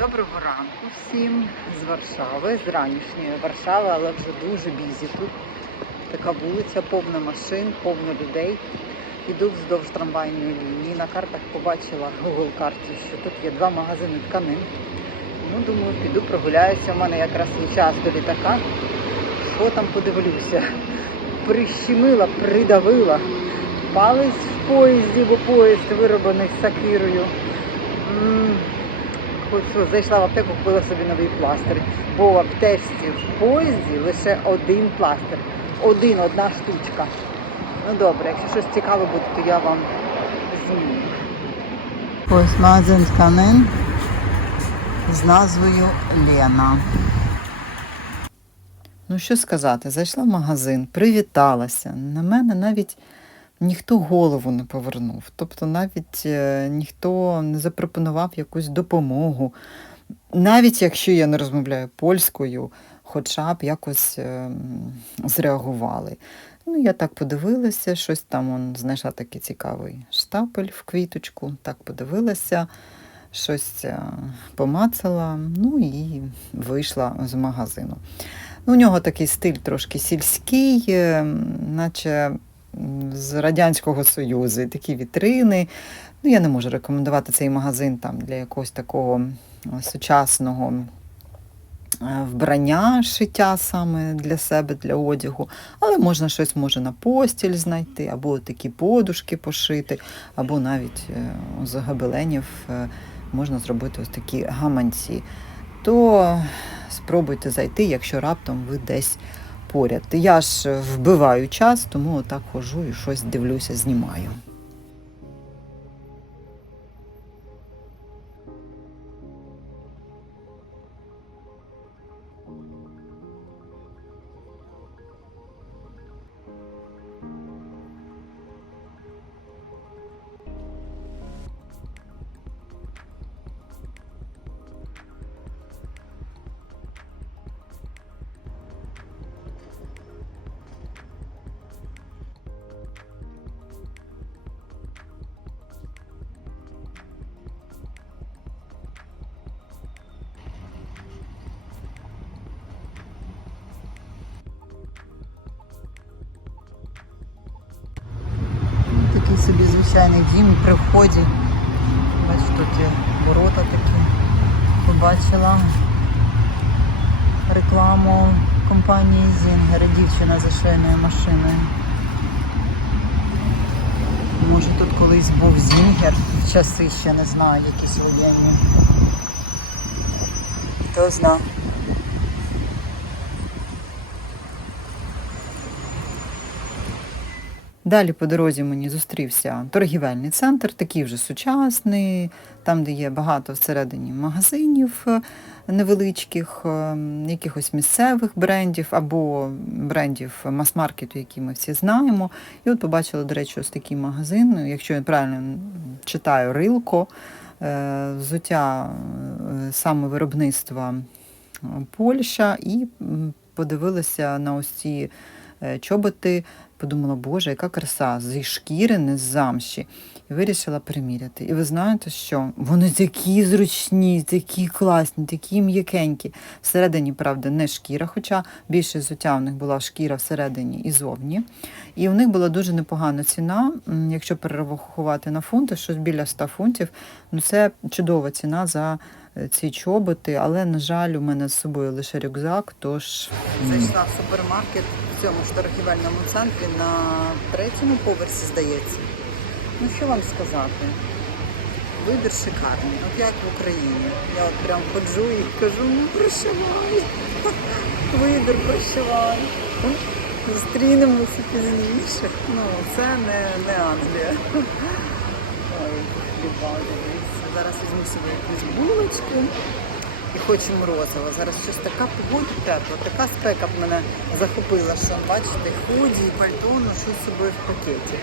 Доброго ранку всім з Варшави, з ранішньої Варшави, але вже дуже бізі тут. Така вулиця, повна машин, повно людей. Іду вздовж трамвайної лінії. На картах побачила в Google карті, що тут є два магазини тканин. Ну, думаю, піду прогуляюся. У мене якраз є час до літака. Що там подивлюся? Прищемила, придавила. Палець в поїзді, бо поїзд вироблений сакирою. Зайшла в аптеку, купила собі новий пластир. Бо в аптечці в поїзді лише один пластир. Один, одна штучка. Ну добре, якщо щось цікаве буде, то я вам зніму. Ось магазин тканин з назвою Лена. Ну, що сказати, зайшла в магазин, привіталася. На мене навіть ніхто голову не повернув. Тобто навіть е, ніхто не запропонував якусь допомогу. Навіть якщо я не розмовляю польською, хоча б якось е, зреагували. Ну, я так подивилася, щось там он, знайшла такий цікавий штапель в квіточку, так подивилася, щось е, помацала, ну і вийшла з магазину. Ну, у нього такий стиль трошки сільський, е, наче з Радянського Союзу, і такі вітрини. Ну, я не можу рекомендувати цей магазин там для якогось такого е, сучасного е, вбрання, шиття саме для себе, для одягу. Але можна щось може на постіль знайти, або такі подушки пошити, або навіть е, з гобеленів е, можна зробити ось такі гаманці. То спробуйте зайти, якщо раптом ви десь поряд. Я ж вбиваю час, тому отак ходжу і щось дивлюся, знімаю. Звичайний дім при вході. Бачиш, тут є ворота такі. Побачила рекламу компанії Зінгер, дівчина за швейною машиною. Може тут колись був Зінгер в часи ще не знаю, якісь воєнні. Хто знає. Далі по дорозі мені зустрівся торгівельний центр, такий вже сучасний, там, де є багато всередині магазинів е, невеличких, е, якихось місцевих брендів або брендів мас-маркету, які ми всі знаємо. І от побачила, до речі, ось такий магазин, якщо я правильно читаю, Рилко, е, взуття саме виробництва Польща, і подивилася на ось ці чоботи. Подумала, боже, яка краса зі шкіри, не з замші. І вирішила приміряти. І ви знаєте, що вони такі зручні, такі класні, такі м'якенькі. Всередині, правда, не шкіра, хоча більше взуття в них була шкіра всередині і зовні. І в них була дуже непогана ціна. Якщо перерахувати на фунти, щось біля 100 фунтів. Ну це чудова ціна за ці чоботи, але, на жаль, у мене з собою лише рюкзак, тож. Зайшла в супермаркет в цьому ж торгівельному центрі на третьому поверсі, здається. Ну що вам сказати? Вибір шикарний, от як в Україні. Я от прям ходжу і кажу, ну прощавай. Вибір прощавай. Зустрінемося пізніше. Ну, це не, не Англія. Ой. Зараз візьму собі якусь булочку і хочу морозиво. Зараз щось така погода тепла, така спека б мене захопила, що бачите, худі, пальто ношу з собою в пакеті.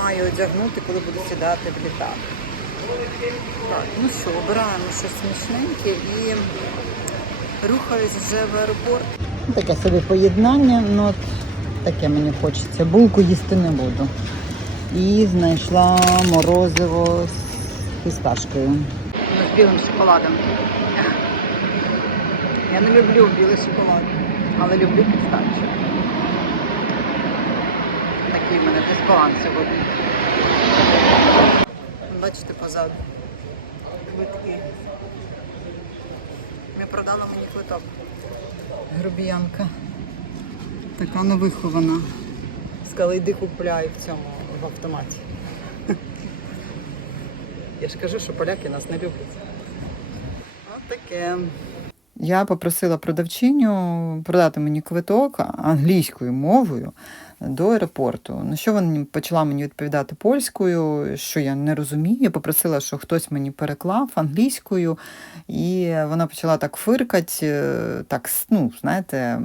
Маю одягнути, коли буду сідати в літак. Так, ну що, обираємо щось смачненьке і рухаюсь вже в аеропорт. Таке собі поєднання, ну таке мені хочеться. Булку їсти не буду. І знайшла морозиво з фісташкою. З білим шоколадом. Я не люблю білий шоколад, але люблю пістачу. Такий в мене дисбаланс сьогодні. Бачите позаду. Квитки. Не продала мені квиток. Грубіянка. Така невихована. Сказала, йди купляй в цьому в автоматі. Я ж кажу, що поляки нас не люблять. От таке. Я попросила продавчиню продати мені квиток англійською мовою до аеропорту. На що вона почала мені відповідати польською, що я не розумію. Попросила, що хтось мені переклав англійською, і вона почала так фиркати, так, ну, знаєте,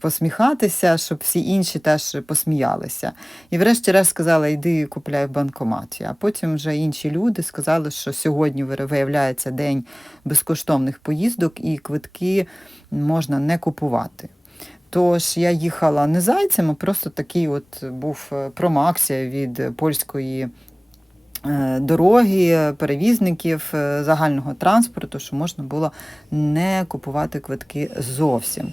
посміхатися, щоб всі інші теж посміялися. І врешті-решт сказала, йди купляй в банкоматі. А потім вже інші люди сказали, що сьогодні виявляється день безкоштовних поїздок і квитки можна не купувати. Тож я їхала не зайцем, а просто такий от був е, промакція від польської е, дороги, перевізників е, загального транспорту, що можна було не купувати квитки зовсім.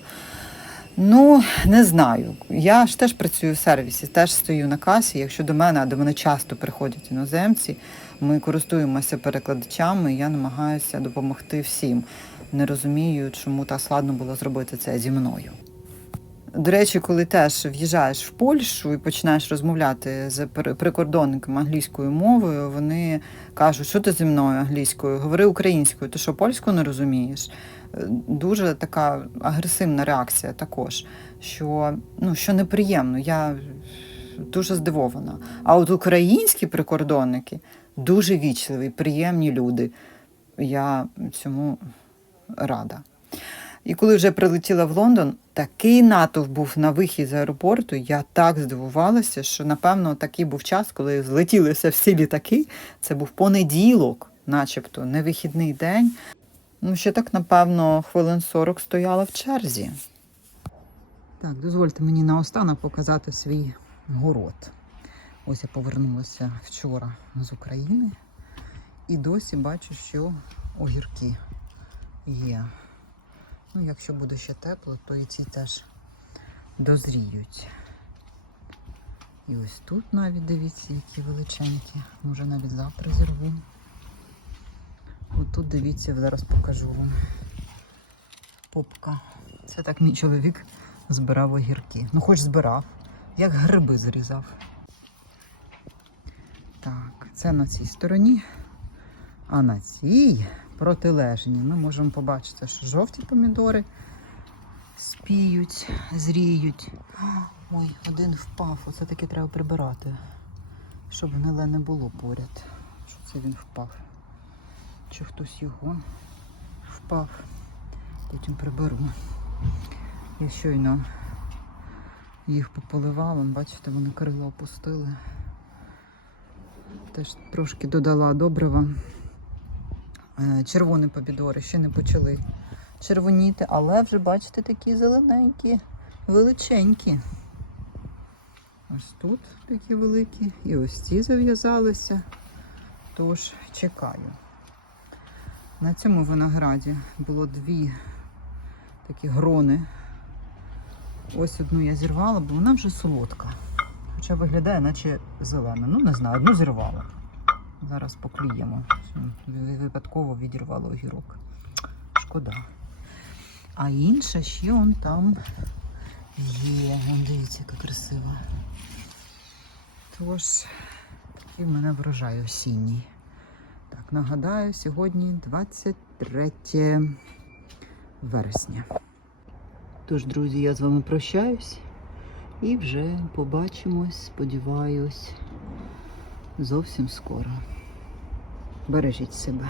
Ну, не знаю. Я ж теж працюю в сервісі, теж стою на касі. Якщо до мене, а до мене часто приходять іноземці, ми користуємося перекладачами, і я намагаюся допомогти всім. Не розумію, чому так складно було зробити це зі мною. До речі, коли теж в'їжджаєш в Польщу і починаєш розмовляти з прикордонниками англійською мовою, вони кажуть, що ти зі мною англійською, говори українською, ти що польську не розумієш? Е, Дуже така агресивна реакція також, що, ну, що неприємно. Я дуже здивована. А от українські прикордонники дуже вічливі, приємні люди. Я цьому рада. І коли вже прилетіла в Лондон, такий натовп був на вихід з аеропорту. Я так здивувалася, що напевно такий був час, коли злетілися всі літаки. Це був понеділок, начебто, не вихідний день. Ну, ще так, напевно, хвилин 40 стояла в черзі. Так, дозвольте мені наостанок показати свій город. Ось я повернулася вчора з України і досі бачу, що огірки є. Ну, якщо буде ще тепло, то і ці теж дозріють. І ось тут навіть дивіться, які величенькі. Може навіть завтра зірву. От тут дивіться, зараз покажу вам. Попка. Це так мій чоловік збирав огірки. Ну, хоч збирав, як гриби зрізав. Так, це на цій стороні. А на цій протилежній ми можемо побачити, що жовті помідори спіють, зріють. Ой, один впав. Оце таки треба прибирати, щоб гниле не було поряд. Що це він впав? Чи хтось його впав? Потім приберу. Я щойно їх пополивала, бачите, вони крила опустили. Теж трошки додала добрива. Е, Червоні помідори ще не почали червоніти, але вже бачите такі зелененькі, величенькі. Ось тут такі великі. І ось ці зав'язалися. Тож чекаю. На цьому винограді було дві такі грони. Ось одну я зірвала, бо вона вже солодка. Хоча виглядає, наче зелена. Ну, не знаю, одну зірвала. Зараз покліємо. Випадково відірвало огірок. Шкода. А інша ще он там є. Вон дивіться, яка красива. Тож, такий в мене врожай осінній. Так, нагадаю, сьогодні 23 вересня. Тож, друзі, я з вами прощаюсь і вже побачимось, сподіваюсь, зовсім скоро. Бережіть себе.